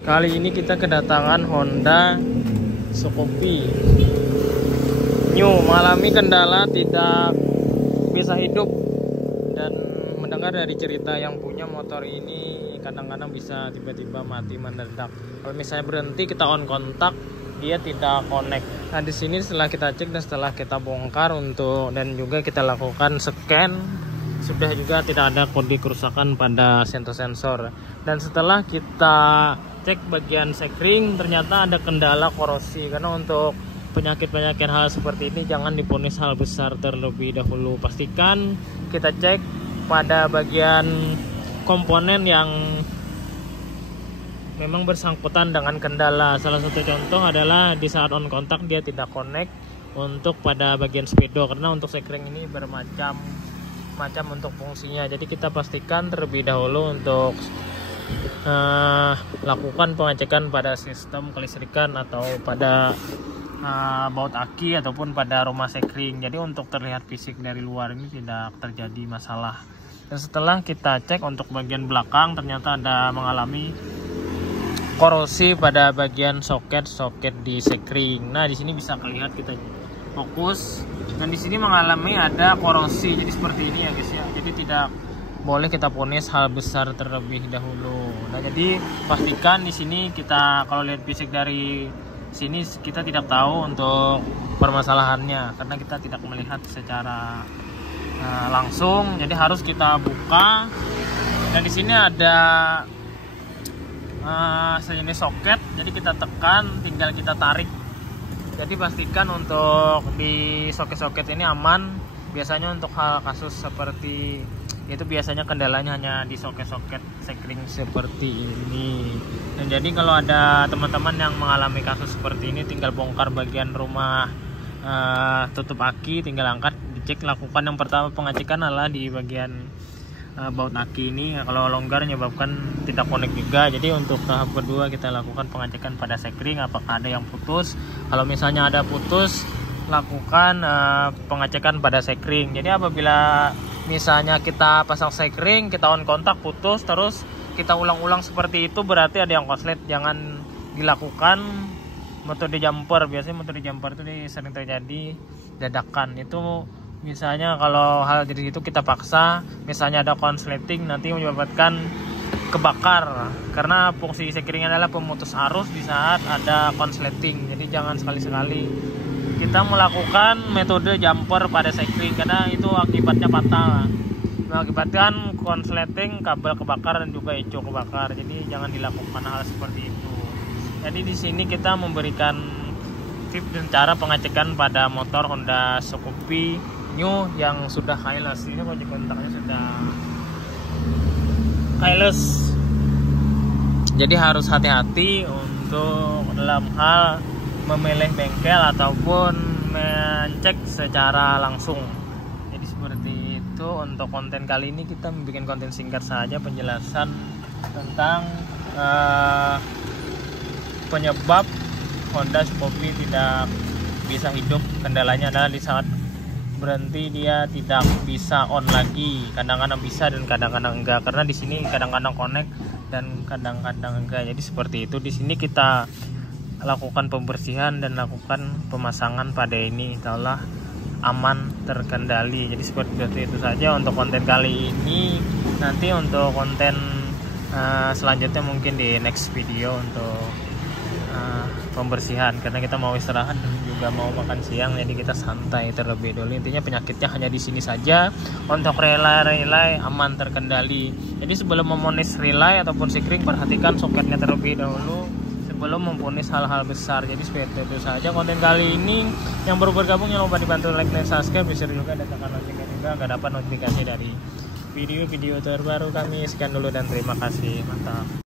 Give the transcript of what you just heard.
Kali ini kita kedatangan Honda Scoopy New mengalami kendala tidak bisa hidup, dan mendengar dari cerita yang punya motor ini kadang-kadang bisa tiba-tiba mati mendadak. Kalau misalnya berhenti kita on kontak, dia tidak connect. Nah di sini setelah kita cek dan setelah kita bongkar dan juga kita lakukan scan, sudah juga tidak ada kode kerusakan pada sensor. Dan setelah kita cek bagian sekring, ternyata ada kendala korosi. Karena untuk penyakit-penyakit hal seperti ini jangan diponis hal besar terlebih dahulu. Pastikan kita cek pada bagian komponen yang memang bersangkutan dengan kendala. Salah satu contoh adalah di saat on kontak dia tidak connect untuk pada bagian speedo, karena untuk sekring ini bermacam untuk fungsinya. Jadi kita pastikan terlebih dahulu untuk lakukan pengecekan pada sistem kelistrikan atau pada baut aki ataupun pada rumah sekring. Jadi untuk terlihat fisik dari luar ini tidak terjadi masalah. Dan setelah kita cek untuk bagian belakang, ternyata ada mengalami korosi pada bagian soket di sekring. Nah di sini bisa terlihat, kita fokus, dan di sini mengalami ada korosi. Jadi seperti ini ya guys ya. Jadi tidak boleh kita ponis hal besar terlebih dahulu. Nah jadi pastikan di sini kita kalau lihat fisik dari sini kita tidak tahu untuk permasalahannya, karena kita tidak melihat secara langsung. Jadi harus kita buka, dan di sini ada sejenis soket. Jadi kita tekan, tinggal kita tarik. Jadi pastikan untuk di soket-soket ini aman. Biasanya untuk hal kasus seperti itu biasanya kendalanya hanya di soket-soket sekring seperti ini. Dan jadi kalau ada teman-teman yang mengalami kasus seperti ini, tinggal bongkar bagian rumah tutup aki, tinggal angkat, dicek. Lakukan yang pertama pengecekan adalah di bagian baut aki ini. Kalau longgar menyebabkan tidak connect juga. Jadi untuk tahap kedua kita lakukan pengecekan pada sekring apakah ada yang putus. Kalau misalnya ada putus, lakukan pengecekan pada sekring. Jadi apabila misalnya kita pasang sekring, kita on kontak putus, terus kita ulang-ulang seperti itu, berarti ada yang konslet. Jangan dilakukan metode jumper. Biasanya metode jumper itu sering terjadi dadakan. Itu misalnya kalau hal dari itu kita paksa, misalnya ada konsleting, nanti menyebabkan kebakar, karena fungsi sekring adalah pemutus arus di saat ada konsleting. Jadi jangan sekali-sekali kita melakukan metode jumper pada sekring, karena itu akibatnya fatal, mengakibatkan konsleting, kabel kebakar, dan juga eco kebakar. Jadi jangan dilakukan hal seperti itu. Jadi di sini kita memberikan tips dan cara pengecekan pada motor Honda Scoopy New yang sudah keyless. Ini kunci kontaknya sudah keyless. Jadi harus hati-hati untuk dalam hal memilih bengkel ataupun mencek secara langsung. Jadi seperti itu. Untuk konten kali ini kita membuat konten singkat saja, penjelasan tentang penyebab Honda Scoopy tidak bisa hidup. Kendalanya adalah di saat berhenti dia tidak bisa on lagi. Kadang-kadang bisa dan kadang-kadang enggak, karena di sini kadang-kadang connect dan kadang-kadang enggak. Jadi seperti itu. Di sini kita lakukan pembersihan dan lakukan pemasangan pada ini, insyaallah aman, terkendali. Jadi seperti itu saja untuk konten kali ini. Nanti untuk konten selanjutnya mungkin di next video untuk pembersihan, karena kita mau istirahat dan juga mau makan siang, jadi kita santai terlebih dahulu. Intinya penyakitnya hanya di sini saja. Untuk relay aman, terkendali. Jadi sebelum memonis relay ataupun sekring, perhatikan soketnya terlebih dahulu sebelum memponis hal-hal besar. Jadi seperti itu saja konten kali ini. Yang baru bergabung jangan lupa dibantu like dan subscribe, bisa juga tekan loncengnya juga agar dapat notifikasi dari video-video terbaru kami. Sekian dulu dan terima kasih, mantap.